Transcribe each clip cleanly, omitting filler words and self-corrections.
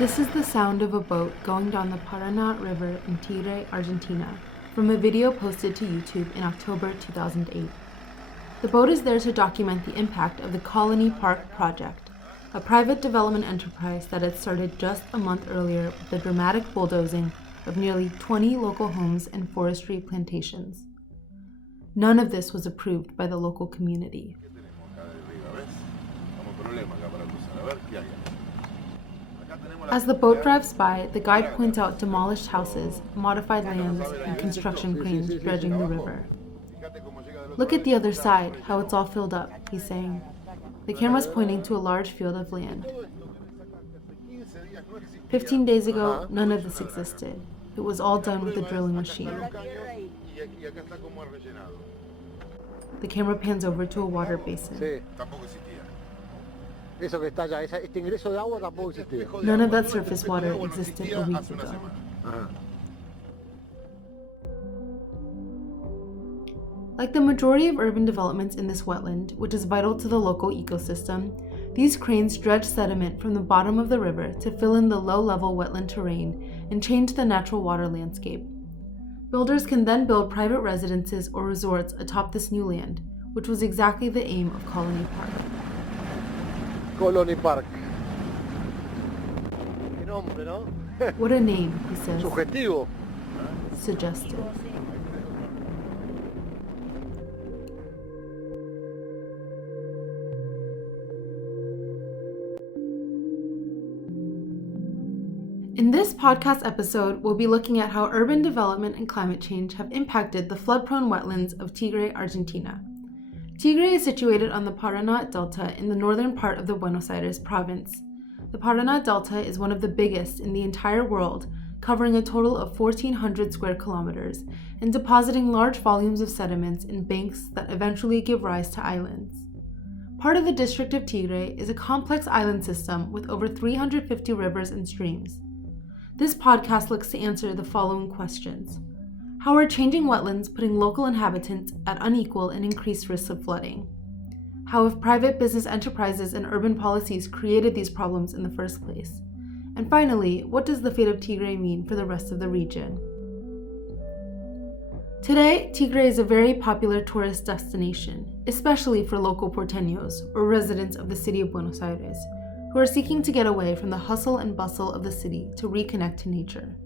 This is the sound of a boat going down the Paraná River in Tigre, Argentina, from a video posted to YouTube in October 2008. The boat is there to document the impact of the Colony Park project, a private development enterprise that had started just a month earlier with the dramatic bulldozing of nearly 20 local homes and forestry plantations. None of this was approved by the local community. As the boat drives by, the guide points out demolished houses, modified lands, and construction cranes dredging the river. Look at the other side, how it's all filled up, he's saying. The camera's pointing to a large field of land. 15 days ago, none of this existed. It was all done with a drilling machine. The camera pans over to a water basin. None of that surface water existed a week ago. Like the majority of urban developments in this wetland, which is vital to the local ecosystem, these cranes dredge sediment from the bottom of the river to fill in the low-level wetland terrain and change the natural water landscape. Builders can then build private residences or resorts atop this new land, which was exactly the aim of Colony Park. Colony Park. Qué nombre, ¿no? What a name, he says. Subjetivo. Suggestive. In this podcast episode, we'll be looking at how urban development and climate change have impacted the flood-prone wetlands of Tigre, Argentina. Tigre is situated on the Paraná Delta in the northern part of the Buenos Aires province. The Paraná Delta is one of the biggest in the entire world, covering a total of 1,400 square kilometers and depositing large volumes of sediments in banks that eventually give rise to islands. Part of the district of Tigre is a complex island system with over 350 rivers and streams. This podcast looks to answer the following questions. How are changing wetlands putting local inhabitants at unequal and increased risks of flooding? How have private business enterprises and urban policies created these problems in the first place? And finally, what does the fate of Tigre mean for the rest of the region? Today, Tigre is a very popular tourist destination, especially for local porteños, or residents of the city of Buenos Aires, who are seeking to get away from the hustle and bustle of the city to reconnect to nature.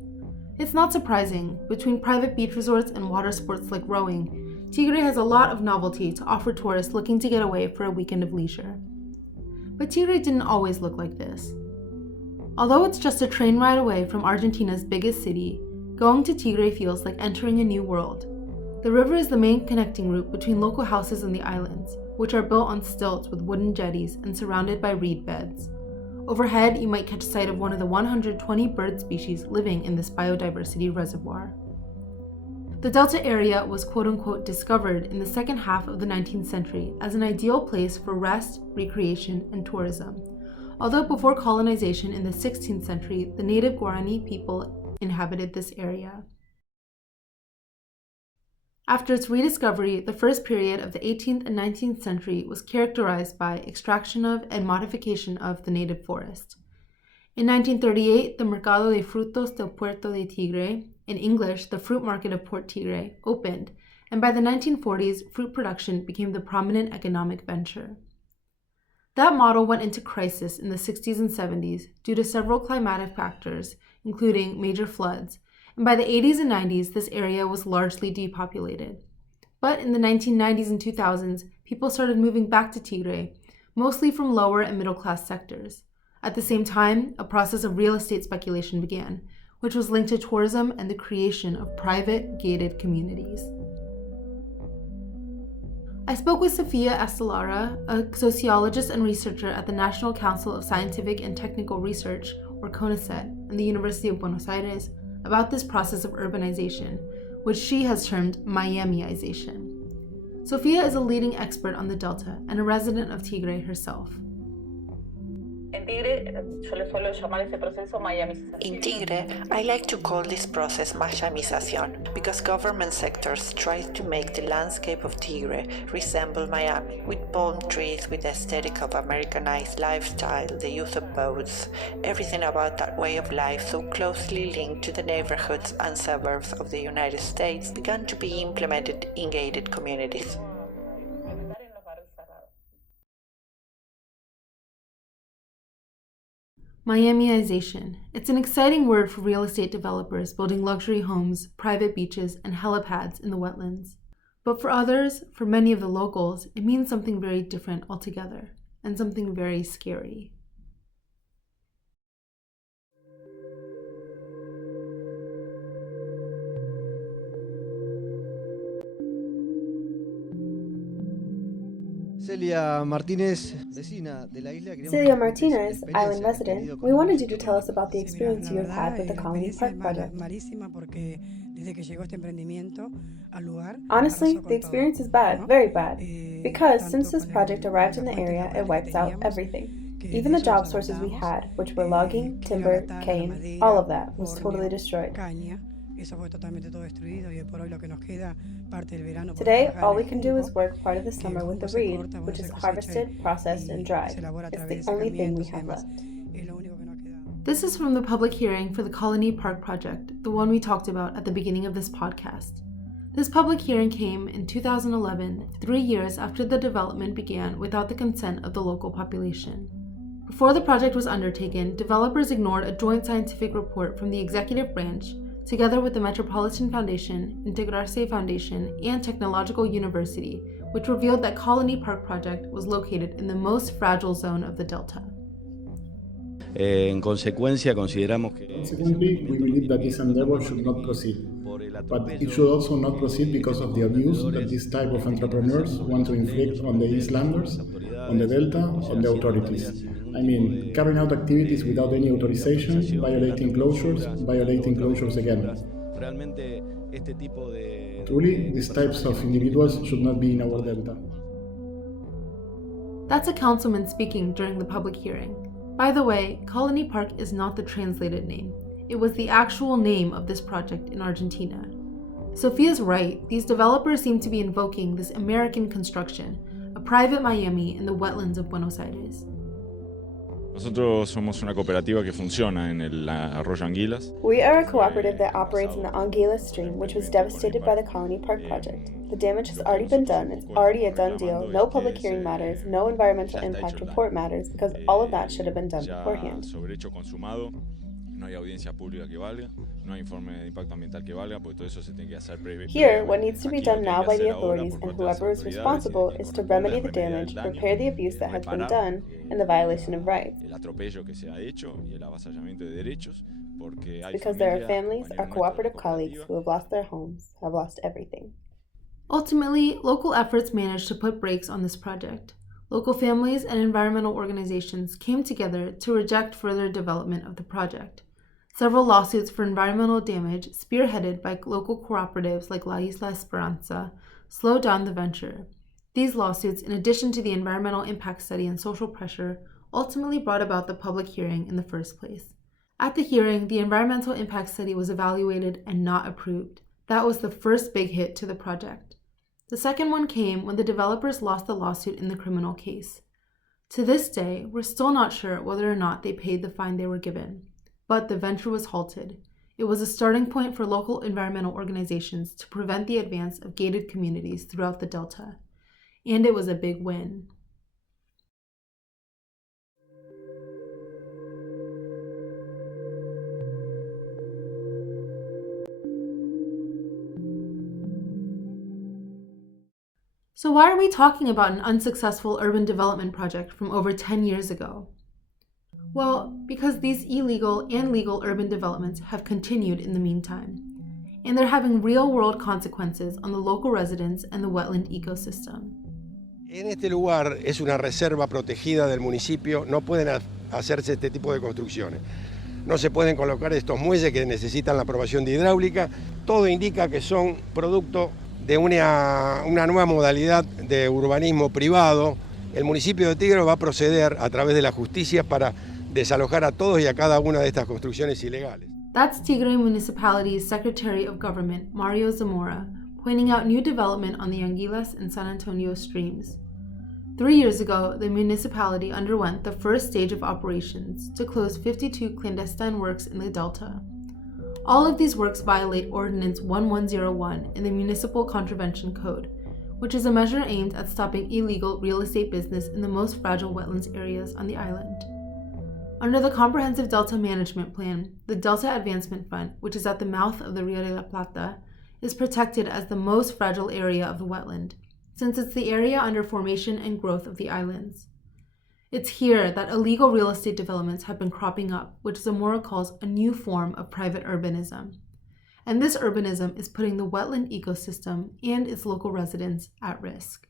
It's not surprising, between private beach resorts and water sports like rowing, Tigre has a lot of novelty to offer tourists looking to get away for a weekend of leisure. But Tigre didn't always look like this. Although it's just a train ride away from Argentina's biggest city, going to Tigre feels like entering a new world. The river is the main connecting route between local houses and the islands, which are built on stilts with wooden jetties and surrounded by reed beds. Overhead, you might catch sight of one of the 120 bird species living in this biodiversity reservoir. The Delta area was quote-unquote discovered in the second half of the 19th century as an ideal place for rest, recreation, and tourism. Although before colonization in the 16th century, the native Guarani people inhabited this area. After its rediscovery, the first period of the 18th and 19th century was characterized by extraction of and modification of the native forest. In 1938, the Mercado de Frutos del Puerto de Tigre, in English, the Fruit Market of Port Tigre, opened, and by the 1940s, fruit production became the prominent economic venture. That model went into crisis in the 60s and 70s due to several climatic factors, including major floods, and by the 80s and 90s, this area was largely depopulated. But in the 1990s and 2000s, people started moving back to Tigre, mostly from lower and middle-class sectors. At the same time, a process of real estate speculation began, which was linked to tourism and the creation of private, gated communities. I spoke with Sofia Estelara, a sociologist and researcher at the National Council of Scientific and Technical Research, or CONICET, and the University of Buenos Aires, about this process of urbanization, which she has termed Miamiization. Sofia is a leading expert on the Delta and a resident of Tigre herself. In Tigre, I like to call this process Miamización because government sectors try to make the landscape of Tigre resemble Miami, with palm trees, with the aesthetic of Americanized lifestyle, the use of boats, everything about that way of life so closely linked to the neighborhoods and suburbs of the United States began to be implemented in gated communities. Miamiization. It's an exciting word for real estate developers building luxury homes, private beaches, and helipads in the wetlands. But for others, for many of the locals, it means something very different altogether, and something very scary. Celia Martinez, island resident, we wanted you to tell us about the experience you have had with the Colony Park project. Honestly, the experience is bad, very bad, because since this project arrived in the area, it wipes out everything. Even the job sources we had, which were logging, timber, cane, all of that was totally destroyed. Today, all we can do is work part of the summer with the reed, which is harvested, processed, and dried. It's the only thing we have left. This is from the public hearing for the Colony Park project, the one we talked about at the beginning of this podcast. This public hearing came in 2011, 3 years after the development began without the consent of the local population. Before the project was undertaken, developers ignored a joint scientific report from the executive branch together with the Metropolitan Foundation, Integrarse Foundation, and Technological University, which revealed that Colony Park project was located in the most fragile zone of the Delta. Consequently, we believe that this endeavor should not proceed. But it should also not proceed because of the abuse that this type of entrepreneurs want to inflict on the Islanders, on the Delta, on the authorities. I mean, carrying out activities without any authorization, violating closures again. Truly, these types of individuals should not be in our Delta. That's a councilman speaking during the public hearing. By the way, Colony Park is not the translated name. It was the actual name of this project in Argentina. Sophia's right, these developers seem to be invoking this American construction, a private Miami in the wetlands of Buenos Aires. Nosotros somos una cooperativa que funciona en el arroyo Anguilas. We are a cooperative that operates in the Anguilas stream, which was devastated by the Colony Park project. The damage has already been done, it's already a done deal, no public hearing matters, no environmental impact report matters, because all of that should have been done beforehand. Sobre hecho consumado, no hay audiencia pública que valga, no hay informe de impacto ambiental que valga, porque todo eso se tiene que hacer previo. Here, what needs to be done now by the authorities and whoever is responsible is to remedy the damage, repair the abuse that has been done, and the violation of rights. El atropello que se ha hecho y el avasallamiento de derechos, porque hay because there are families, our cooperative colleagues who have lost their homes, have lost everything. Ultimately, local efforts managed to put brakes on this project. Local families and environmental organizations came together to reject further development of the project. Several lawsuits for environmental damage, spearheaded by local cooperatives like La Isla Esperanza, slowed down the venture. These lawsuits, in addition to the environmental impact study and social pressure, ultimately brought about the public hearing in the first place. At the hearing, the environmental impact study was evaluated and not approved. That was the first big hit to the project. The second one came when the developers lost the lawsuit in the criminal case. To this day, we're still not sure whether or not they paid the fine they were given. But the venture was halted. It was a starting point for local environmental organizations to prevent the advance of gated communities throughout the Delta. And it was a big win. So why are we talking about an unsuccessful urban development project from over 10 years ago? Well, because these illegal and legal urban developments have continued in the meantime, and they're having real-world consequences on the local residents and the wetland ecosystem. En este lugar es una reserva protegida del municipio, no pueden hacerse este tipo de construcciones. No se pueden colocar estos muelles que necesitan la aprobación de hidráulica. Todo indica que son producto de una nueva modalidad de urbanismo privado El municipio de Tigre va a proceder a través de la justicia para desalojar a todos y a cada una de estas construcciones ilegales. That's Tigre Municipality's Secretary of Government, Mario Zamora, pointing out new development on the Anguilas and San Antonio streams. 3 years ago, the municipality underwent the first stage of operations to close 52 clandestine works in the Delta. All of these works violate Ordinance 1101 in the Municipal Contravention Code, which is a measure aimed at stopping illegal real estate business in the most fragile wetlands areas on the island. Under the Comprehensive Delta Management Plan, the Delta Advancement Fund, which is at the mouth of the Rio de la Plata, is protected as the most fragile area of the wetland, since it's the area under formation and growth of the islands. It's here that illegal real estate developments have been cropping up, which Zamora calls a new form of private urbanism. And this urbanism is putting the wetland ecosystem and its local residents at risk.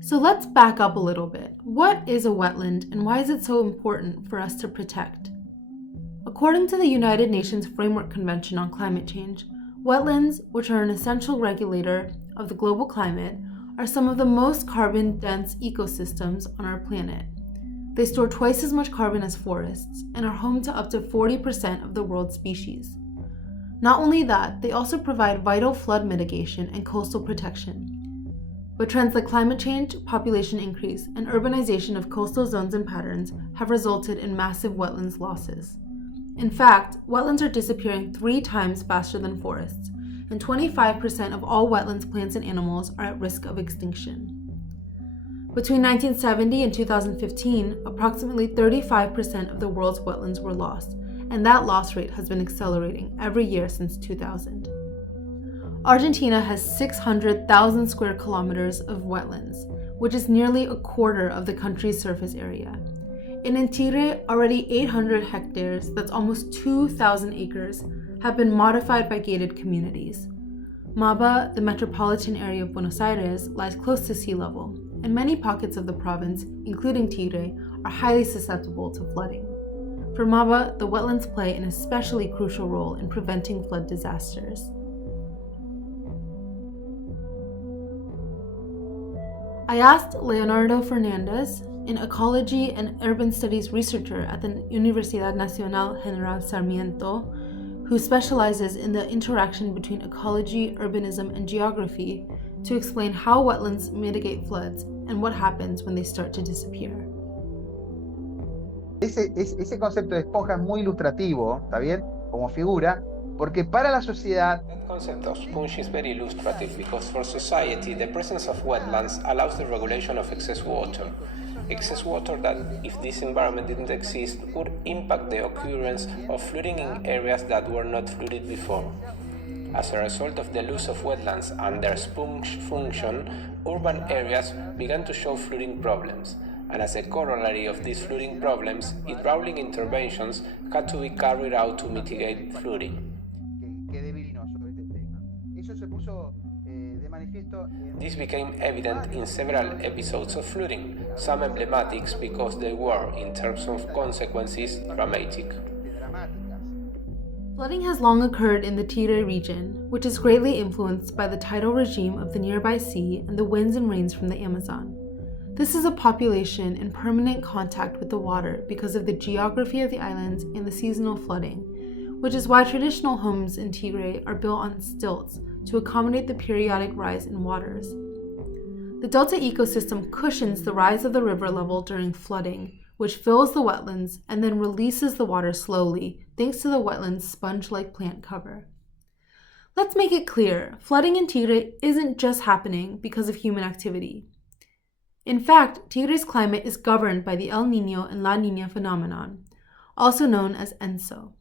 So let's back up a little bit. What is a wetland and why is it so important for us to protect? According to the United Nations Framework Convention on Climate Change, wetlands, which are an essential regulator of the global climate, are some of the most carbon-dense ecosystems on our planet. They store twice as much carbon as forests and are home to up to 40% of the world's species. Not only that, they also provide vital flood mitigation and coastal protection. But trends like climate change, population increase, and urbanization of coastal zones and patterns have resulted in massive wetlands losses. In fact, wetlands are disappearing 3 times faster than forests, and 25% of all wetlands plants and animals are at risk of extinction. Between 1970 and 2015, approximately 35% of the world's wetlands were lost, and that loss rate has been accelerating every year since 2000. Argentina has 600,000 square kilometers of wetlands, which is nearly a quarter of the country's surface area. And in Tigre, already 800 hectares, that's almost 2,000 acres, have been modified by gated communities. Maba, the metropolitan area of Buenos Aires, lies close to sea level, and many pockets of the province, including Tigre, are highly susceptible to flooding. For Maba, the wetlands play an especially crucial role in preventing flood disasters. I asked Leonardo Fernandez, an ecology and urban studies researcher at the Universidad Nacional General Sarmiento, who specializes in the interaction between ecology, urbanism, and geography, to explain how wetlands mitigate floods and what happens when they start to disappear. Ese concepto de esponja es muy ilustrativo, ¿está bien? Como figura, porque para la sociedad... The concept of sponge is very illustrative because for society the presence of wetlands allows the regulation of excess water. Excess water that, if this environment didn't exist, would impact the occurrence of flooding in areas that were not flooded before. As a result of the loss of wetlands and their sponge function, urban areas began to show flooding problems. And as a corollary of these flooding problems, hydraulic interventions had to be carried out to mitigate flooding. This became evident in several episodes of flooding, some emblematic because they were, in terms of consequences, dramatic. Flooding has long occurred in the Tigre region, which is greatly influenced by the tidal regime of the nearby sea and the winds and rains from the Amazon. This is a population in permanent contact with the water because of the geography of the islands and the seasonal flooding, which is why traditional homes in Tigre are built on stilts to accommodate the periodic rise in waters. The delta ecosystem cushions the rise of the river level during flooding, which fills the wetlands and then releases the water slowly thanks to the wetland's sponge-like plant cover. Let's make it clear, flooding in Tigre isn't just happening because of human activity. In fact, Tigre's climate is governed by the El Niño and La Niña phenomenon, also known as ENSO.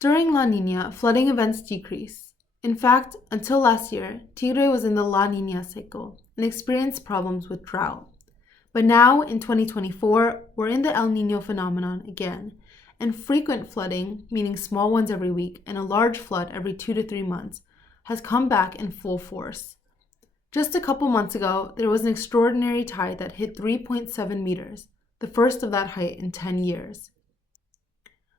During La Niña, flooding events decrease. In fact, until last year, Tigre was in the La Niña cycle and experienced problems with drought. But now, in 2024, we're in the El Niño phenomenon again, and frequent flooding, meaning small ones every week and a large flood every 2 to 3 months, has come back in full force. Just a couple months ago, there was an extraordinary tide that hit 3.7 meters, the first of that height in 10 years.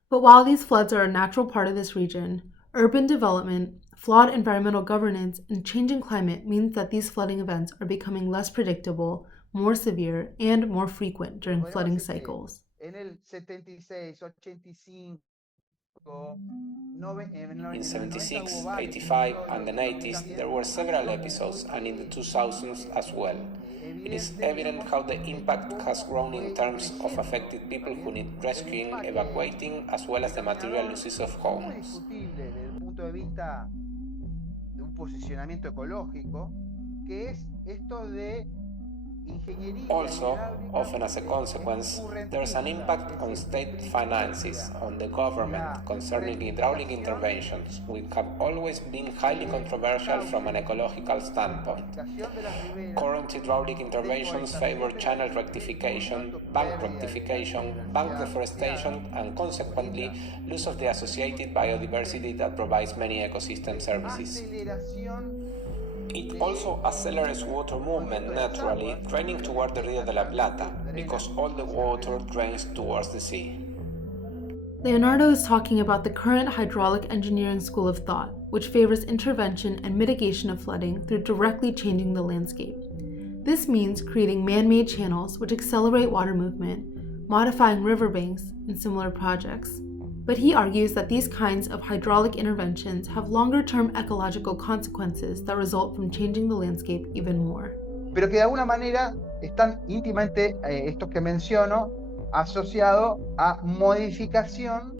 But while these floods are a natural part of this region, urban development, flawed environmental governance, and changing climate means that these flooding events are becoming less predictable, more severe, and more frequent during flooding cycles. In 76, 85, and the 90s, there were several episodes, and in the 2000s as well. It is evident how the impact has grown in terms of affected people who need rescuing, evacuating, as well as the material losses of homes. Also, often as a consequence, there's an impact on state finances, on the government, concerning hydraulic interventions, which have always been highly controversial from an ecological standpoint. Current hydraulic interventions favor channel rectification, bank deforestation, and consequently, loss of the associated biodiversity that provides many ecosystem services. It also accelerates water movement naturally, draining toward the Rio de la Plata, because all the water drains towards the sea. Leonardo is talking about the current hydraulic engineering school of thought, which favors intervention and mitigation of flooding through directly changing the landscape. This means creating man-made channels which accelerate water movement, modifying riverbanks, and similar projects. But he argues that these kinds of hydraulic interventions have longer-term ecological consequences that result from changing the landscape even more. Pero que de alguna manera están íntimamente, estos que menciono, asociados a modificación.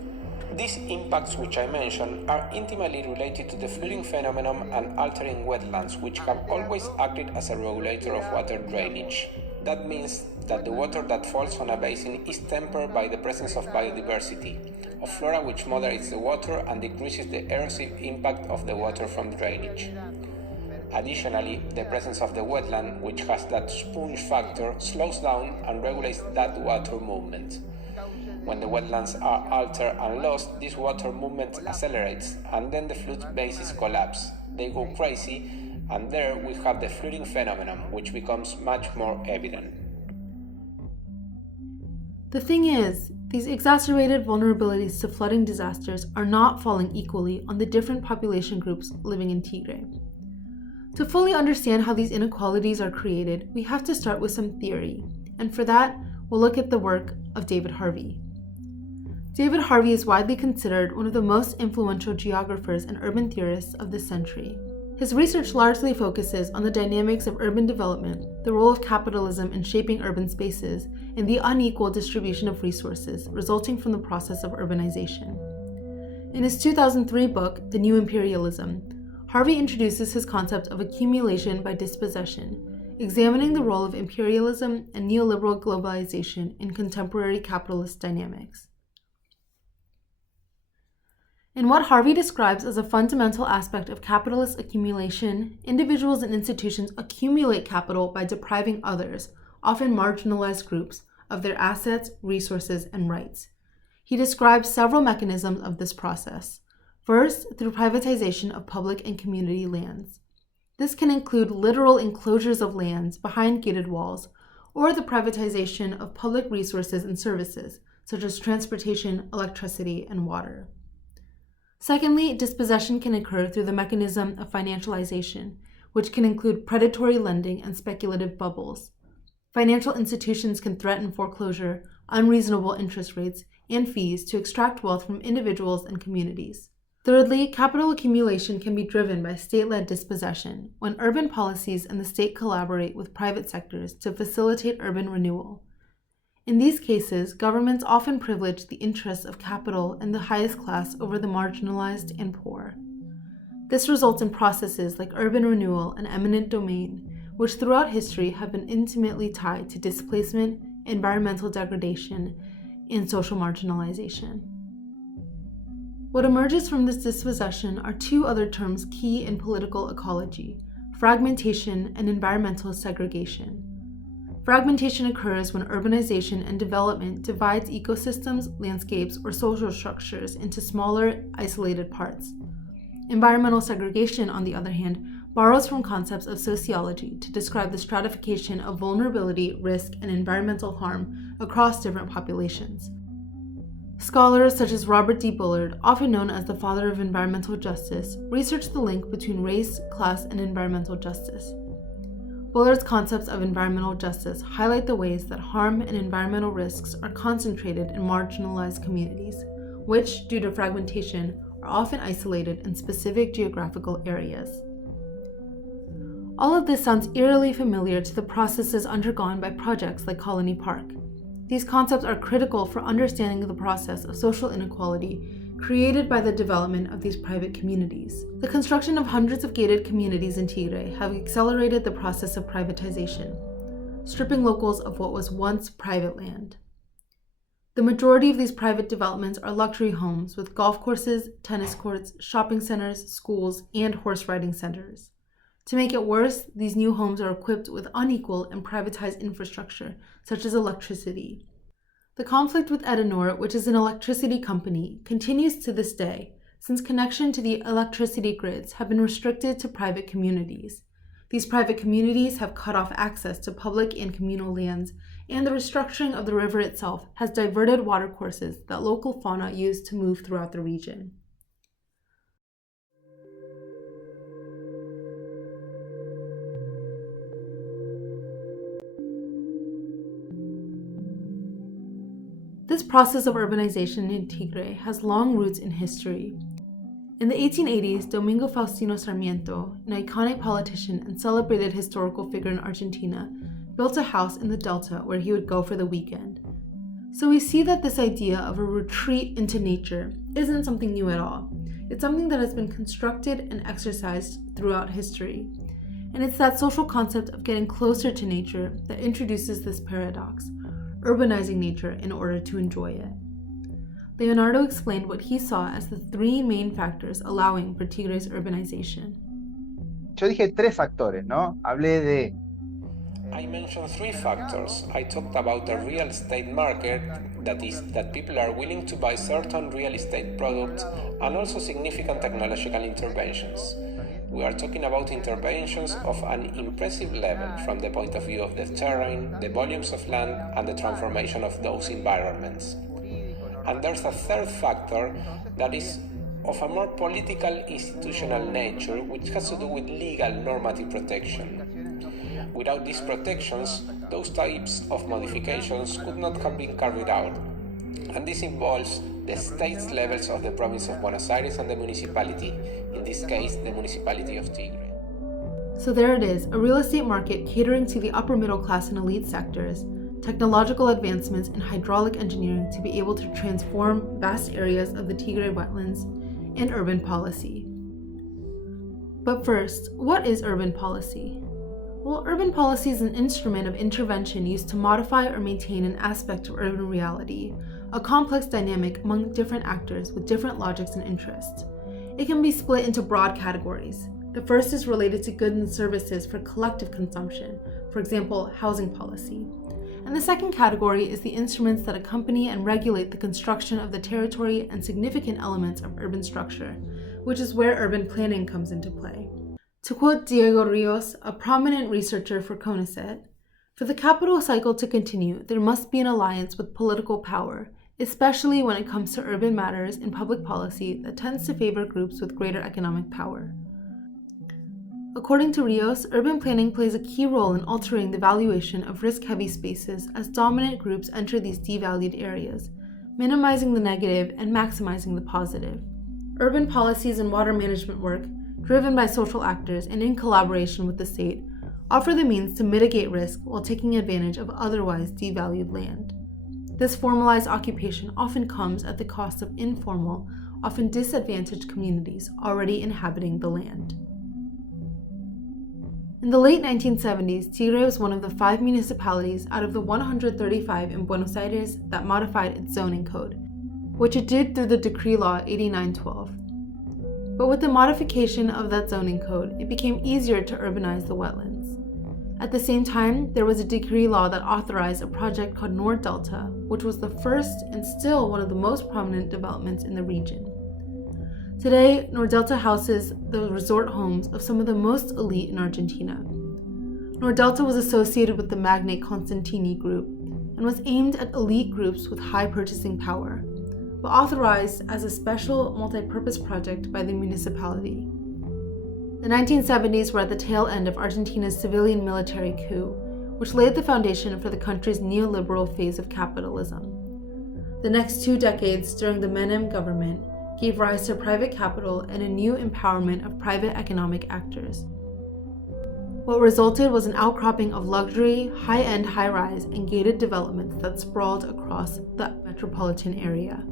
These impacts which I mentioned are intimately related to the flooding phenomenon and altering wetlands, which have always acted as a regulator of water drainage. That means that the water that falls on a basin is tempered by the presence of biodiversity, of flora which moderates the water and decreases the erosive impact of the water from drainage. Additionally, the presence of the wetland, which has that sponge factor, slows down and regulates that water movement. When the wetlands are altered and lost, this water movement accelerates, and then the flood bases collapse. They go crazy, and there we have the flooding phenomenon, which becomes much more evident. The thing is, these exacerbated vulnerabilities to flooding disasters are not falling equally on the different population groups living in Tigre. To fully understand how these inequalities are created, we have to start with some theory, and for that, we'll look at the work of David Harvey. David Harvey is widely considered one of the most influential geographers and urban theorists of this century. His research largely focuses on the dynamics of urban development, the role of capitalism in shaping urban spaces, and the unequal distribution of resources resulting from the process of urbanization. In his 2003 book, The New Imperialism, Harvey introduces his concept of accumulation by dispossession, examining the role of imperialism and neoliberal globalization in contemporary capitalist dynamics. In what Harvey describes as a fundamental aspect of capitalist accumulation, individuals and institutions accumulate capital by depriving others, often marginalized groups, of their assets, resources, and rights. He describes several mechanisms of this process. First, through privatization of public and community lands. This can include literal enclosures of lands behind gated walls, or the privatization of public resources and services, such as transportation, electricity, and water. Secondly, dispossession can occur through the mechanism of financialization, which can include predatory lending and speculative bubbles. Financial institutions can threaten foreclosure, unreasonable interest rates, and fees to extract wealth from individuals and communities. Thirdly, capital accumulation can be driven by state-led dispossession, when urban policies and the state collaborate with private sectors to facilitate urban renewal. In these cases, governments often privilege the interests of capital and the highest class over the marginalized and poor. This results in processes like urban renewal and eminent domain, which throughout history have been intimately tied to displacement, environmental degradation, and social marginalization. What emerges from this dispossession are two other terms key in political ecology: fragmentation and environmental segregation. Fragmentation occurs when urbanization and development divides ecosystems, landscapes, or social structures into smaller, isolated parts. Environmental segregation, on the other hand, borrows from concepts of sociology to describe the stratification of vulnerability, risk, and environmental harm across different populations. Scholars such as Robert D. Bullard, often known as the father of environmental justice, researched the link between race, class, and environmental justice. Bullard's concepts of environmental justice highlight the ways that harm and environmental risks are concentrated in marginalized communities, which, due to fragmentation, are often isolated in specific geographical areas. All of this sounds eerily familiar to the processes undergone by projects like Colony Park. These concepts are critical for understanding the process of social inequality created by the development of these private communities. The construction of hundreds of gated communities in Tigre have accelerated the process of privatization, stripping locals of what was once private land. The majority of these private developments are luxury homes with golf courses, tennis courts, shopping centers, schools, and horse riding centers. To make it worse, these new homes are equipped with unequal and privatized infrastructure, such as electricity. The conflict with Edenor, which is an electricity company, continues to this day, since connection to the electricity grids have been restricted to private communities. These private communities have cut off access to public and communal lands, and the restructuring of the river itself has diverted watercourses that local fauna use to move throughout the region. This process of urbanization in Tigre has long roots in history. In the 1880s, Domingo Faustino Sarmiento, an iconic politician and celebrated historical figure in Argentina, built a house in the Delta where he would go for the weekend. So we see that this idea of a retreat into nature isn't something new at all. It's something that has been constructed and exercised throughout history. And it's that social concept of getting closer to nature that introduces this paradox, urbanizing nature in order to enjoy it. Leonardo explained what he saw as the three main factors allowing for Tigre's urbanization. Yo dije tres factores, ¿no? Hablé de I mentioned three factors. I talked about the real estate market, that is, that people are willing to buy certain real estate products, and also significant technological interventions. We are talking about interventions of an impressive level from the point of view of the terrain, the volumes of land, and the transformation of those environments. And there's a third factor that is of a more political institutional nature, which has to do with legal normative protection. Without these protections, those types of modifications could not have been carried out. And this involves the state's levels of the province of Buenos Aires and the municipality, in this case, the municipality of Tigre. So there it is, a real estate market catering to the upper middle class and elite sectors, technological advancements in hydraulic engineering to be able to transform vast areas of the Tigre wetlands, and urban policy. But first, what is urban policy? Well, urban policy is an instrument of intervention used to modify or maintain an aspect of urban reality, a complex dynamic among different actors with different logics and interests. It can be split into broad categories. The first is related to goods and services for collective consumption, for example, housing policy. And the second category is the instruments that accompany and regulate the construction of the territory and significant elements of urban structure, which is where urban planning comes into play. To quote Diego Rios, a prominent researcher for CONICET, for the capital cycle to continue, there must be an alliance with political power, especially when it comes to urban matters in public policy that tends to favor groups with greater economic power. According to Rios, urban planning plays a key role in altering the valuation of risk-heavy spaces as dominant groups enter these devalued areas, minimizing the negative and maximizing the positive. Urban policies and water management work, driven by social actors and in collaboration with the state, offer the means to mitigate risk while taking advantage of otherwise devalued land. This formalized occupation often comes at the cost of informal, often disadvantaged communities already inhabiting the land. In the late 1970s, Tigre was one of the 5 municipalities out of the 135 in Buenos Aires that modified its zoning code, which it did through the Decree Law 8912. But with the modification of that zoning code, it became easier to urbanize the wetlands. At the same time, there was a decree law that authorized a project called Nord Delta, which was the first and still one of the most prominent developments in the region. Today, Nordelta houses the resort homes of some of the most elite in Argentina. Nordelta was associated with the magnate Constantini Group and was aimed at elite groups with high purchasing power, but authorized as a special multi-purpose project by the municipality. The 1970s were at the tail end of Argentina's civilian military coup, which laid the foundation for the country's neoliberal phase of capitalism. The next 2 decades during the Menem government gave rise to private capital and a new empowerment of private economic actors. What resulted was an outcropping of luxury, high-end high-rise, and gated developments that sprawled across the metropolitan area.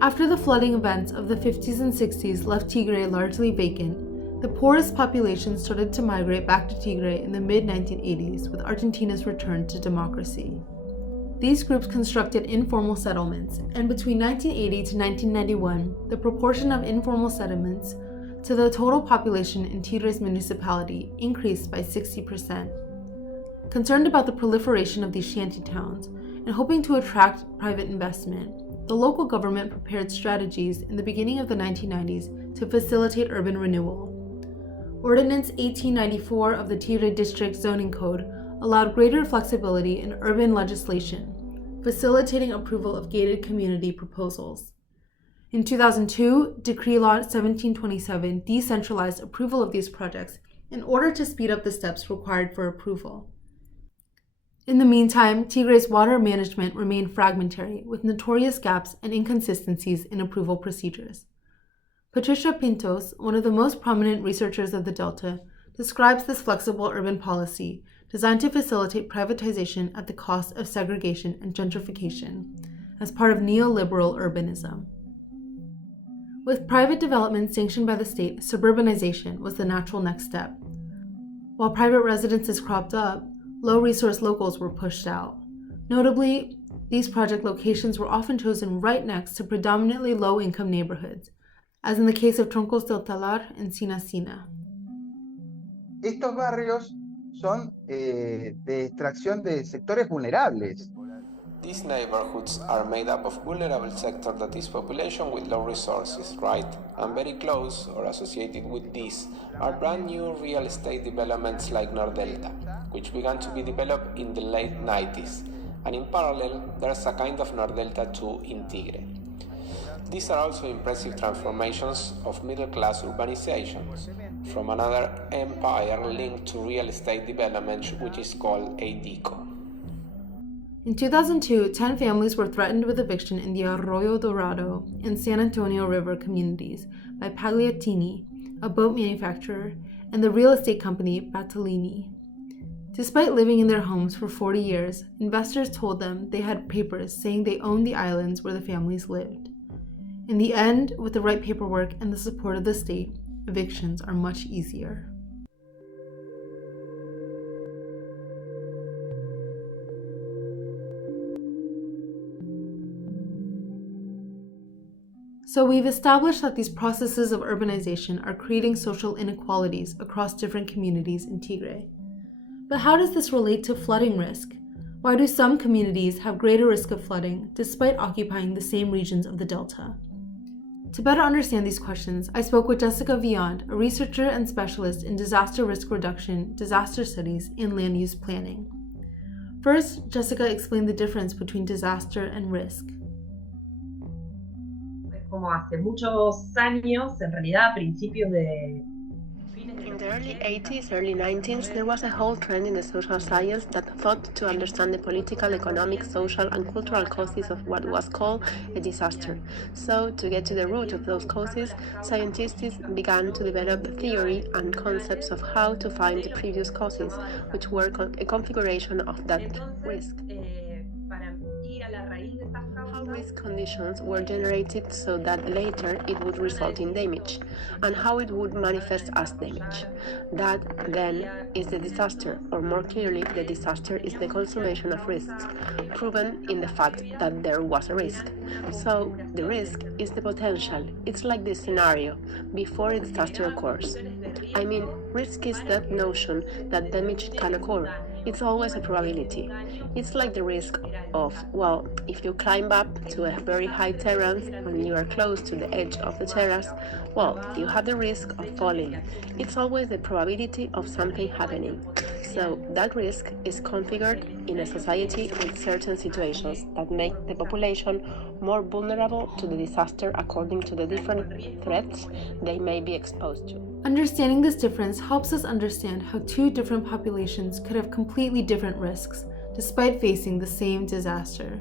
After the flooding events of the 50s and 60s left Tigre largely vacant, the poorest population started to migrate back to Tigre in the mid-1980s with Argentina's return to democracy. These groups constructed informal settlements, and between 1980 to 1991, the proportion of informal settlements to the total population in Tigre's municipality increased by 60%. Concerned about the proliferation of these shanty towns and hoping to attract private investment, the local government prepared strategies in the beginning of the 1990s to facilitate urban renewal. Ordinance 1894 of the Tigre District Zoning Code allowed greater flexibility in urban legislation, facilitating approval of gated community proposals. In 2002, Decree Law 1727 decentralized approval of these projects in order to speed up the steps required for approval. In the meantime, Tigre's water management remained fragmentary, with notorious gaps and inconsistencies in approval procedures. Patricia Pintos, one of the most prominent researchers of the Delta, describes this flexible urban policy designed to facilitate privatization at the cost of segregation and gentrification as part of neoliberal urbanism. With private development sanctioned by the state, suburbanization was the natural next step. While private residences cropped up, low-resource locals were pushed out. Notably, these project locations were often chosen right next to predominantly low-income neighborhoods, as in the case of Troncos del Talar and Sina Sina. Estos barrios son de extracción de sectores vulnerables. These neighborhoods are made up of vulnerable sector that is population with low resources, right? And very close or associated with these are brand new real estate developments like Nordelta, which began to be developed in the late 90s. And in parallel, there's a kind of Nordelta 2 in Tigre. These are also impressive transformations of middle-class urbanizations from another empire linked to real estate development, which is called ADICO. In 2002, 10 families were threatened with eviction in the Arroyo Dorado and San Antonio River communities by Pagliatini, a boat manufacturer, and the real estate company Battellini. Despite living in their homes for 40 years, investors told them they had papers saying they owned the islands where the families lived. In the end, with the right paperwork and the support of the state, evictions are much easier. So we've established that these processes of urbanization are creating social inequalities across different communities in Tigre. But how does this relate to flooding risk? Why do some communities have greater risk of flooding despite occupying the same regions of the Delta? To better understand these questions, I spoke with Jessica Viand, a researcher and specialist in disaster risk reduction, disaster studies, and land use planning. First, Jessica explained the difference between disaster and risk. Como hace muchos años, en realidad a principios de... In the early 80s, early 90s, there was a whole trend in the social science that thought to understand the political, economic, social, and cultural causes of what was called a disaster. So, to get to the root of those causes, scientists began to develop theory and concepts of how to find the previous causes, which were a configuration of that risk. How risk conditions were generated so that later it would result in damage, and how it would manifest as damage. That, then, is the disaster, or more clearly, the disaster is the consummation of risks, proven in the fact that there was a risk. So, the risk is the potential. It's like this scenario, before a disaster occurs. I mean, risk is that notion that damage can occur, It's always a probability. It's like the risk of, well, if you climb up to a very high terrace and you are close to the edge of the terrace, well, you have the risk of falling. It's always the probability of something happening. So that risk is configured in a society with certain situations that make the population more vulnerable to the disaster according to the different threats they may be exposed to. Understanding this difference helps us understand how two different populations could have completely different risks, despite facing the same disaster.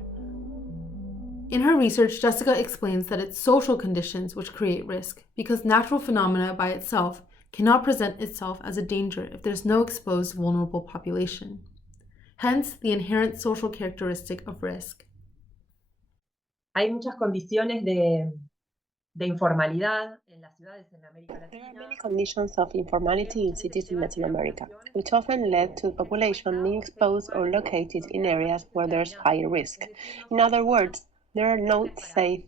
In her research, Jessica explains that it's social conditions which create risk, because natural phenomena by itself cannot present itself as a danger if there's no exposed vulnerable population. Hence, the inherent social characteristic of risk. Hay muchas condiciones de informalidad en las ciudades en América Latina. There are many conditions of informality in cities in Latin America, which often led to the population being exposed or located in areas where there's higher risk. In other words, there are no safe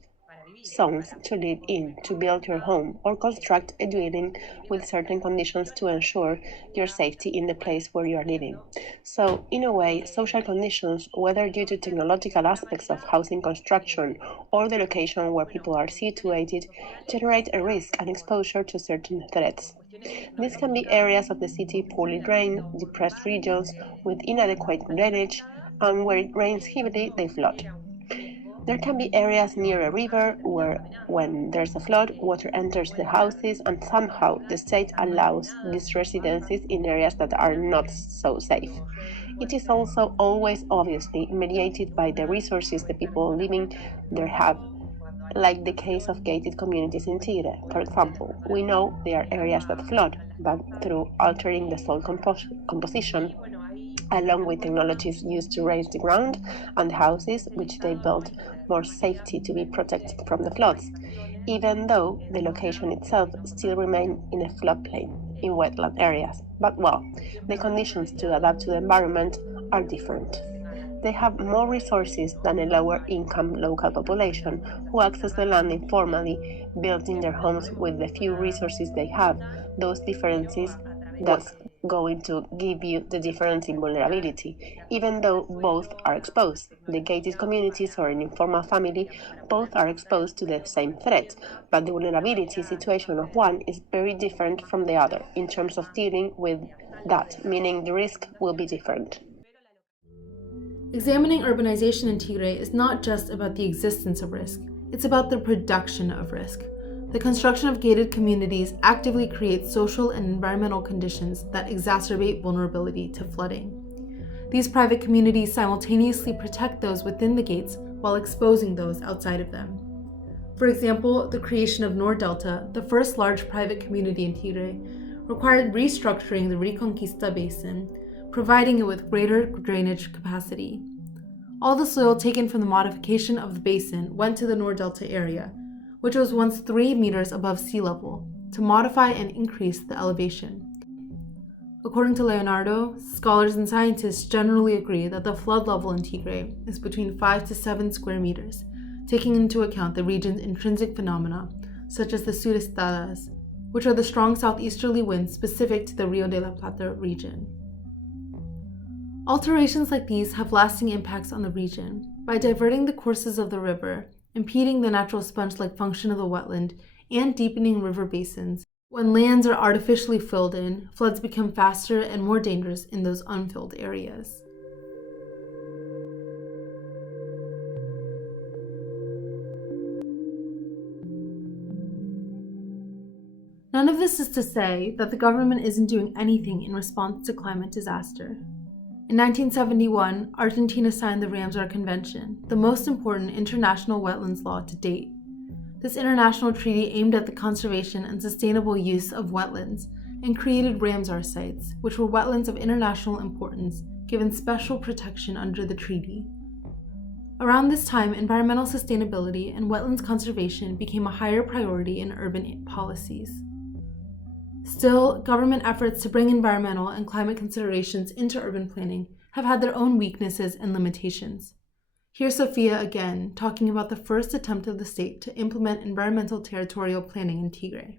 zones to live in, to build your home, or construct a dwelling with certain conditions to ensure your safety in the place where you are living. So, in a way, social conditions, whether due to technological aspects of housing construction or the location where people are situated, generate a risk and exposure to certain threats. These can be areas of the city poorly drained, depressed regions with inadequate drainage, and where it rains heavily, they flood. There can be areas near a river where, when there's a flood, water enters the houses, and somehow the state allows these residences in areas that are not so safe. It is also always obviously mediated by the resources the people living there have, like the case of gated communities in Tigre. For example, we know there are areas that flood, but through altering the soil composition, along with technologies used to raise the ground and houses, which they built more safety to be protected from the floods, even though the location itself still remains in a floodplain in wetland areas. But well, the conditions to adapt to the environment are different. They have more resources than a lower income local population who access the land informally, building their homes with the few resources they have. Those differences that's going to give you the difference in vulnerability, even though both are exposed. The gated communities or an informal family, both are exposed to the same threat, but the vulnerability situation of one is very different from the other in terms of dealing with that, meaning the risk will be different. Examining urbanization in Tigre is not just about the existence of risk, it's about the production of risk. The construction of gated communities actively creates social and environmental conditions that exacerbate vulnerability to flooding. These private communities simultaneously protect those within the gates while exposing those outside of them. For example, the creation of Nordelta, the first large private community in Tigre, required restructuring the Reconquista Basin, providing it with greater drainage capacity. All the soil taken from the modification of the basin went to the Nordelta area, which was once 3 meters above sea level, to modify and increase the elevation. According to Leonardo, scholars and scientists generally agree that the flood level in Tigre is between 5 to 7 square meters, taking into account the region's intrinsic phenomena, such as the surestadas, which are the strong southeasterly winds specific to the Rio de la Plata region. Alterations like these have lasting impacts on the region by diverting the courses of the river, impeding the natural sponge-like function of the wetland, and deepening river basins. When lands are artificially filled in, floods become faster and more dangerous in those unfilled areas. None of this is to say that the government isn't doing anything in response to climate disaster. In 1971, Argentina signed the Ramsar Convention, the most important international wetlands law to date. This international treaty aimed at the conservation and sustainable use of wetlands and created Ramsar sites, which were wetlands of international importance, given special protection under the treaty. Around this time, environmental sustainability and wetlands conservation became a higher priority in urban policies. Still, government efforts to bring environmental and climate considerations into urban planning have had their own weaknesses and limitations. Here's Sophia again, talking about the first attempt of the state to implement environmental territorial planning in Tigre.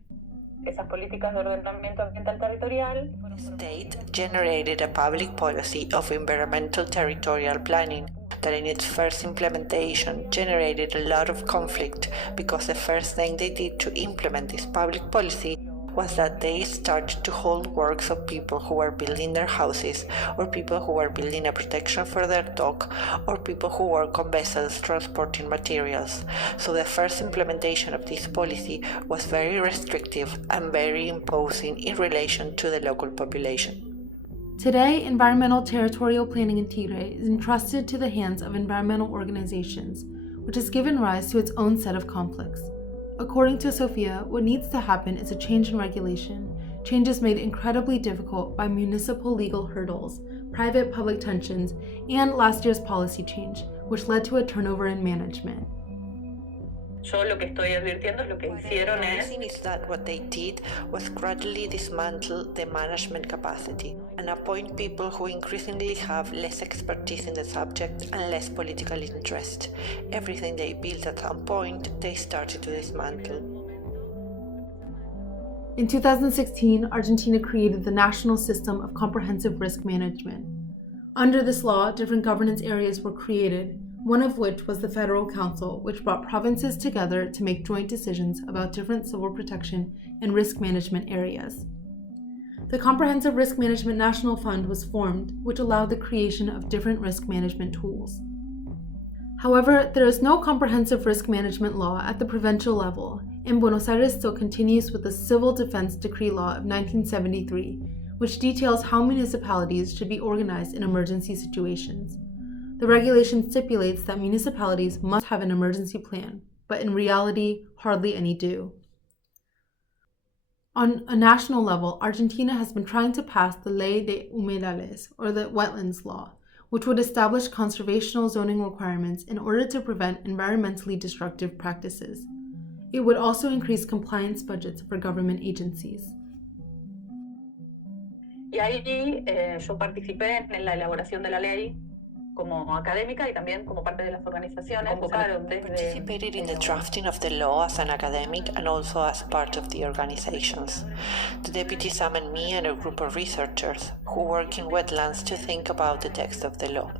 esas políticas de ordenamiento ambiental territorial. The state generated a public policy of environmental territorial planning that in its first implementation generated a lot of conflict because the first thing they did to implement this public policy was that they started to hold works of people who were building their houses, or people who were building a protection for their dock, or people who work on vessels transporting materials. So the first implementation of this policy was very restrictive and very imposing in relation to the local population. Today, environmental territorial planning in Tigre is entrusted to the hands of environmental organizations, which has given rise to its own set of conflicts. According to Sofia, what needs to happen is a change in regulation, changes made incredibly difficult by municipal legal hurdles, private-public tensions, and last year's policy change, which led to a turnover in management. Yo lo que estoy advirtiendo es lo que hicieron is that what they did was gradually dismantle the management capacity and appoint people who increasingly have less expertise in the subject and less political interest. Everything they built at some point, they started to dismantle. In 2016, Argentina created the National System of Comprehensive Risk Management. Under this law, different governance areas were created, one of which was the Federal Council, which brought provinces together to make joint decisions about different civil protection and risk management areas. The Comprehensive Risk Management National Fund was formed, which allowed the creation of different risk management tools. However, there is no comprehensive risk management law at the provincial level, and Buenos Aires still continues with the Civil Defense Decree Law of 1973, which details how municipalities should be organized in emergency situations. The regulation stipulates that municipalities must have an emergency plan, but in reality, hardly any do. On a national level, Argentina has been trying to pass the Ley de Humedales, or the Wetlands Law, which would establish conservational zoning requirements in order to prevent environmentally destructive practices. It would also increase compliance budgets for government agencies. Y ahí yo participé en la elaboración de la ley como académica y también como parte de las organizaciones. Participated in the drafting of the law as an academic and also as part of the organizations. The deputy summoned me and a group of researchers who work in wetlands to think about the text of the law.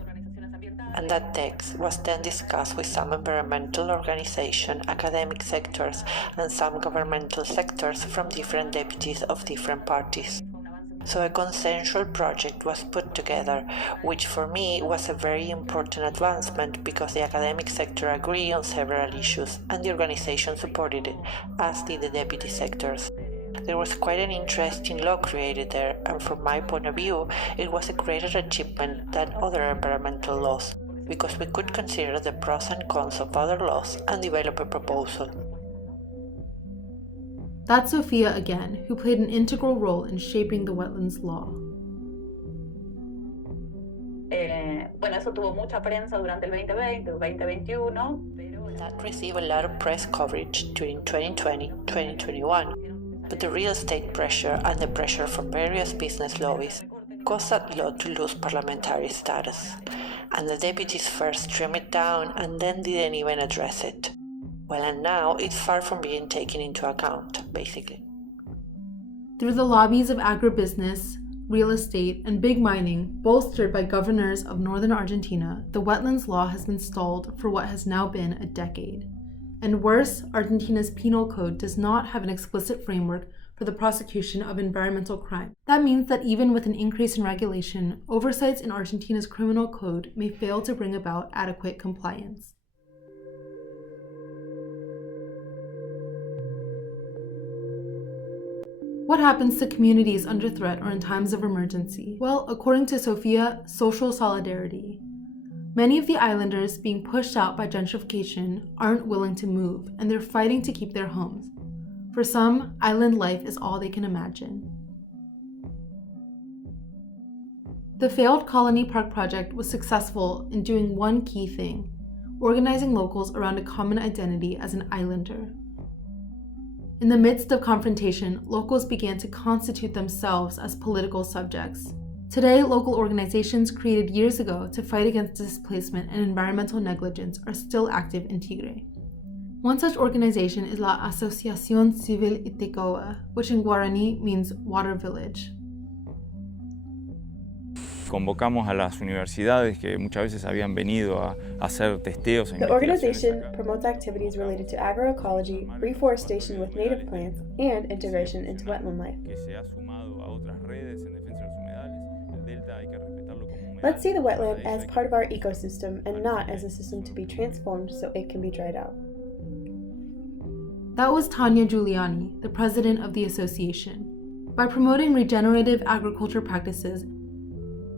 And that text was then discussed with some environmental organization, academic sectors, and some governmental sectors from different deputies of different parties. So a consensual project was put together, which for me was a very important advancement because the academic sector agreed on several issues and the organization supported it, as did the deputy sectors. There was quite an interesting law created there, and from my point of view, it was a greater achievement than other environmental laws, because we could consider the pros and cons of other laws and develop a proposal. That's Sofia again, who played an integral role in shaping the wetlands law. Bueno, eso tuvo mucha prensa durante el 2020, 2021. That received a lot of press coverage during 2020, 2021. But the real estate pressure and the pressure from various business lobbies caused that law to lose parliamentary status. And the deputies first trimmed it down and then didn't even address it. Well, and now it's far from being taken into account, basically. Through the lobbies of agribusiness, real estate, and big mining, bolstered by governors of northern Argentina, the wetlands law has been stalled for what has now been a decade. And worse, Argentina's penal code does not have an explicit framework for the prosecution of environmental crime. That means that even with an increase in regulation, oversights in Argentina's criminal code may fail to bring about adequate compliance. What happens to communities under threat or in times of emergency? Well, according to Sofia, social solidarity. Many of the islanders being pushed out by gentrification aren't willing to move, and they're fighting to keep their homes. For some, island life is all they can imagine. The failed Colony Park project was successful in doing one key thing: organizing locals around a common identity as an islander. In the midst of confrontation, locals began to constitute themselves as political subjects. Today, local organizations created years ago to fight against displacement and environmental negligence are still active in Tigre. One such organization is la Asociación Civil Itecoa, which in Guarani means water village. Convocamos a las universidades que muchas veces habían venido a hacer testeos. The organization promotes activities related to agroecology, reforestation with native plants, and integration into wetland life. Let's see the wetland as part of our ecosystem and not as a system to be transformed so it can be dried out. That was Tanya Giuliani, the president of the association. By promoting regenerative agriculture practices,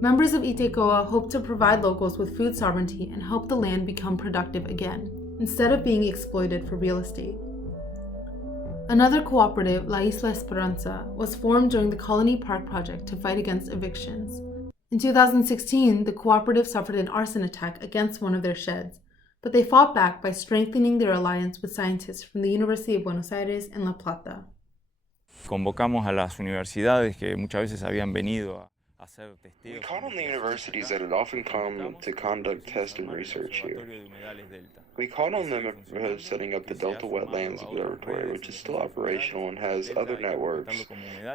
members of Itecoa hope to provide locals with food sovereignty and help the land become productive again, instead of being exploited for real estate. Another cooperative, La Isla Esperanza, was formed during the Colony Park project to fight against evictions. In 2016, the cooperative suffered an arson attack against one of their sheds, but they fought back by strengthening their alliance with scientists from the University of Buenos Aires and La Plata. Convocamos a las universidades que muchas veces habían venido a hacer testeos. We called on the universities that had often come to conduct test and research here. We called on them setting up the Delta Wetlands Observatory, which is still operational and has other networks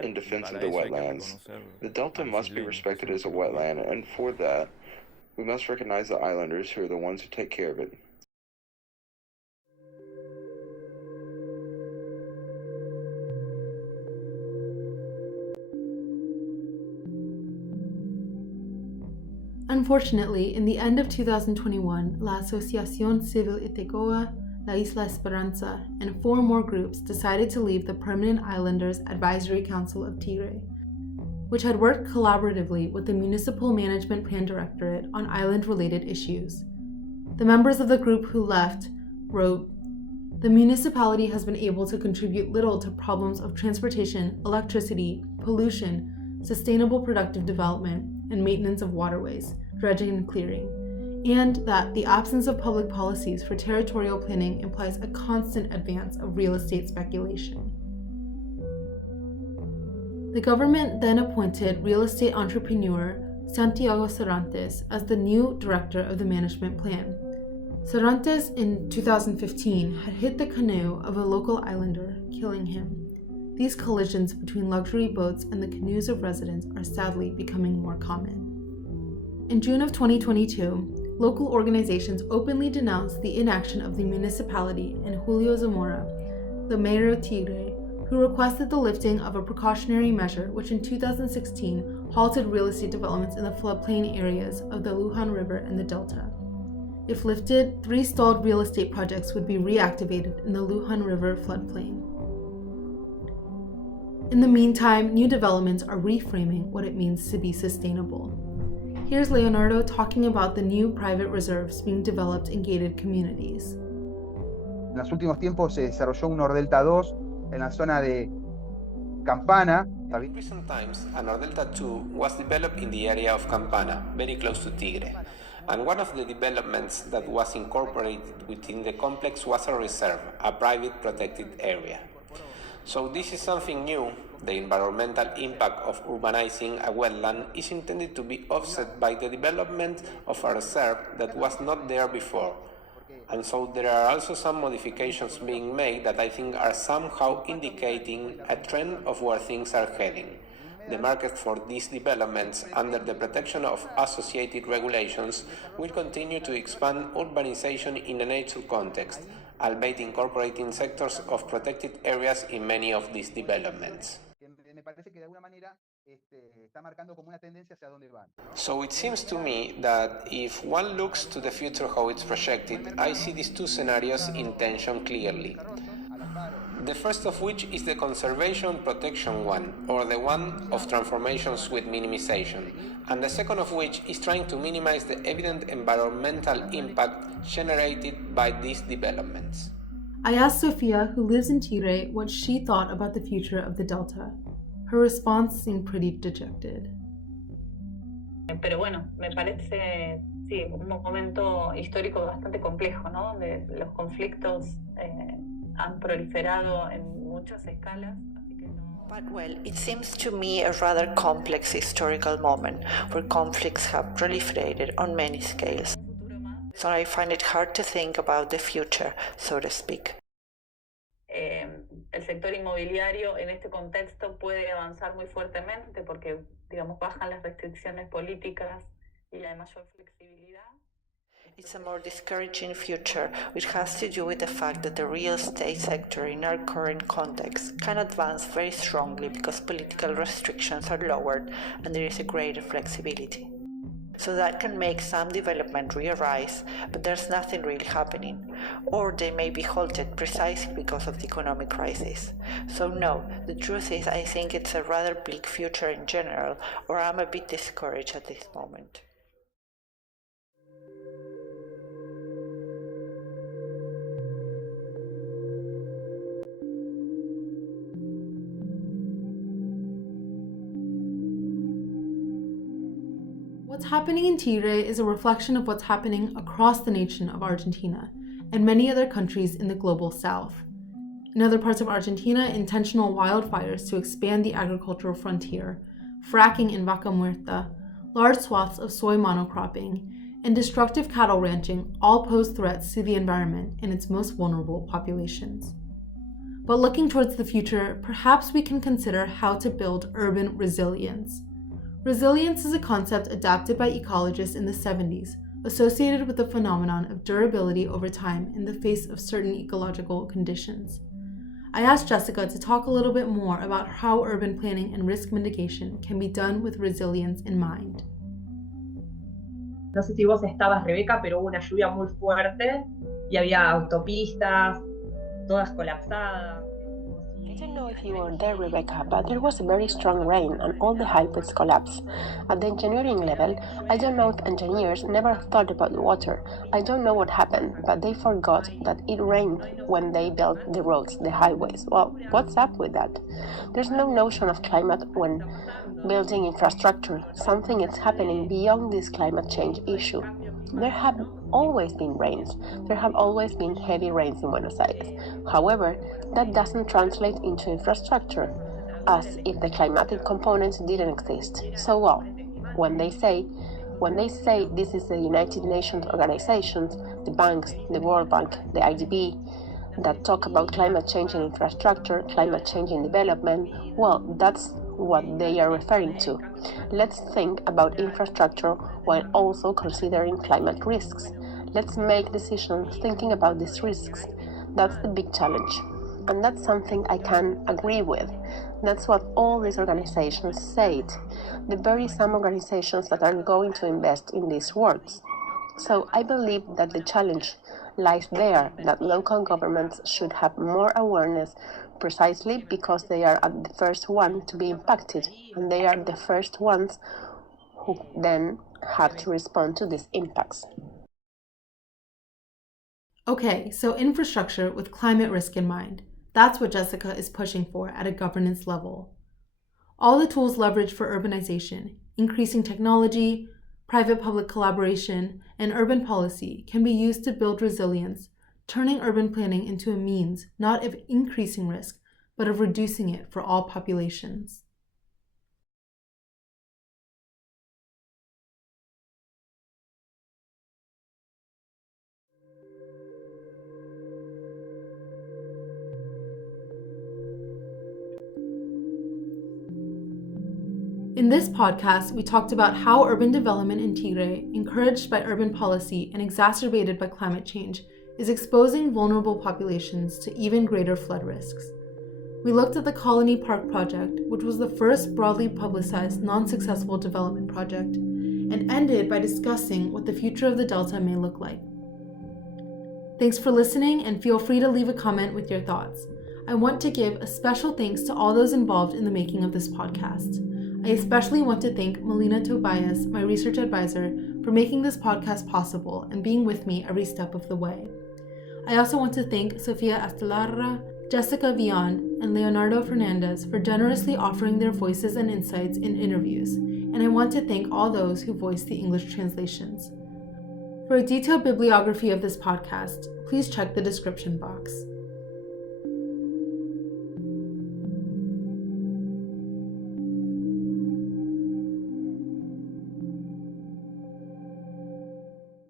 in defense of the wetlands. The Delta must be respected as a wetland, and for that, we must recognize the islanders who are the ones who take care of it. Unfortunately, in the end of 2021, La Asociación Civil Itecoa, La Isla Esperanza, and 4 more groups decided to leave the Permanent Islanders Advisory Council of Tigre, which had worked collaboratively with the Municipal Management Plan Directorate on island-related issues. The members of the group who left wrote, "The municipality has been able to contribute little to problems of transportation, electricity, pollution, sustainable productive development, and maintenance of waterways, dredging and clearing, and that the absence of public policies for territorial planning implies a constant advance of real estate speculation." The government then appointed real estate entrepreneur Santiago Cervantes as the new director of the management plan. Cervantes in 2015 had hit the canoe of a local islander, killing him. These collisions between luxury boats and the canoes of residents are sadly becoming more common. In June of 2022, local organizations openly denounced the inaction of the municipality and Julio Zamora, the mayor of Tigre, who requested the lifting of a precautionary measure which in 2016 halted real estate developments in the floodplain areas of the Luján River and the Delta. If lifted, 3 stalled real estate projects would be reactivated in the Luján River floodplain. In the meantime, new developments are reframing what it means to be sustainable. Here's Leonardo talking about the new private reserves being developed in gated communities. En los últimos tiempos se desarrolló un Nordelta 2 en la zona de Campana. In recent times, a Nordelta 2 was developed in the area of Campana, very close to Tigre. And one of the developments that was incorporated within the complex was a reserve, a private protected area. So this is something new. The environmental impact of urbanizing a wetland is intended to be offset by the development of a reserve that was not there before. And so there are also some modifications being made that I think are somehow indicating a trend of where things are heading. The market for these developments, under the protection of associated regulations, will continue to expand urbanization in a nature context, albeit incorporating sectors of protected areas in many of these developments. So it seems to me that if one looks to the future how it's projected, I see these 2 scenarios in tension clearly. The first of which is the conservation protection one, or the one of transformations with minimization, and the second of which is trying to minimize the evident environmental impact generated by these developments. I asked Sofia, who lives in Tigre, what she thought about the future of the Delta. Her response seemed pretty dejected. Pero bueno, me parece, sí, un momento histórico bastante complejo, ¿no? Donde los conflictos han proliferado en muchas escalas. But well, it seems to me a rather complex historical moment where conflicts have proliferated on many scales. So I find it hard to think about the future, so to speak. El sector inmobiliario en este contexto puede avanzar muy fuertemente porque, digamos, bajan las restricciones políticas y hay mayor flexibilidad. It's a more discouraging future, which has to do with the fact that the real estate sector in our current context can advance very strongly because political restrictions are lowered and there is a greater flexibility. So that can make some development re-arise, but there's nothing really happening. Or they may be halted precisely because of the economic crisis. So no, the truth is I think it's a rather bleak future in general, or I'm a bit discouraged at this moment. What's happening in Tigre is a reflection of what's happening across the nation of Argentina and many other countries in the global south. In other parts of Argentina, intentional wildfires to expand the agricultural frontier, fracking in Vaca Muerta, large swaths of soy monocropping, and destructive cattle ranching all pose threats to the environment and its most vulnerable populations. But looking towards the future, perhaps we can consider how to build urban resilience. Resilience is a concept adapted by ecologists in the 70s, associated with the phenomenon of durability over time in the face of certain ecological conditions. I asked Jessica to talk a little bit more about how urban planning and risk mitigation can be done with resilience in mind. No sé si vos estabas, Rebeca, pero hubo una lluvia muy fuerte y había autopistas, todas colapsadas. I don't know if you were there, Rebecca, but there was a very strong rain and all the highways collapsed. At the engineering level, I don't know if engineers never thought about the water. I don't know what happened, but they forgot that it rained when they built the roads, the highways. Well, what's up with that? There's no notion of climate when building infrastructure. Something is happening beyond this climate change issue. There have always been rains. There have always been heavy rains in Buenos Aires. However, that doesn't translate into infrastructure, as if the climatic components didn't exist. So well, when they say this is the United Nations organizations, the banks, the World Bank, the IDB, that talk about climate change and infrastructure, climate change and development, well, that's what they are referring to. Let's think about infrastructure while also considering climate risks. Let's make decisions thinking about these risks. That's the big challenge. And that's something I can agree with. That's what all these organizations said. The very same organizations that are going to invest in these works. So I believe that the challenge lies there, that local governments should have more awareness precisely because they are the first one to be impacted, and they are the first ones who then have to respond to these impacts. Okay, so infrastructure with climate risk in mind. That's what Jessica is pushing for at a governance level. All the tools leveraged for urbanization, increasing technology, private-public collaboration, and urban policy can be used to build resilience, turning urban planning into a means not of increasing risk, but of reducing it for all populations. In this podcast, we talked about how urban development in Tigre, encouraged by urban policy and exacerbated by climate change, is exposing vulnerable populations to even greater flood risks. We looked at the Colony Park project, which was the first broadly publicized non-successful development project, and ended by discussing what the future of the Delta may look like. Thanks for listening, and feel free to leave a comment with your thoughts. I want to give a special thanks to all those involved in the making of this podcast. I especially want to thank Melina Tobias, my research advisor, for making this podcast possible and being with me every step of the way. I also want to thank Sofia Astelarra, Jessica Vian, and Leonardo Fernandez for generously offering their voices and insights in interviews, and I want to thank all those who voiced the English translations. For a detailed bibliography of this podcast, please check the description box.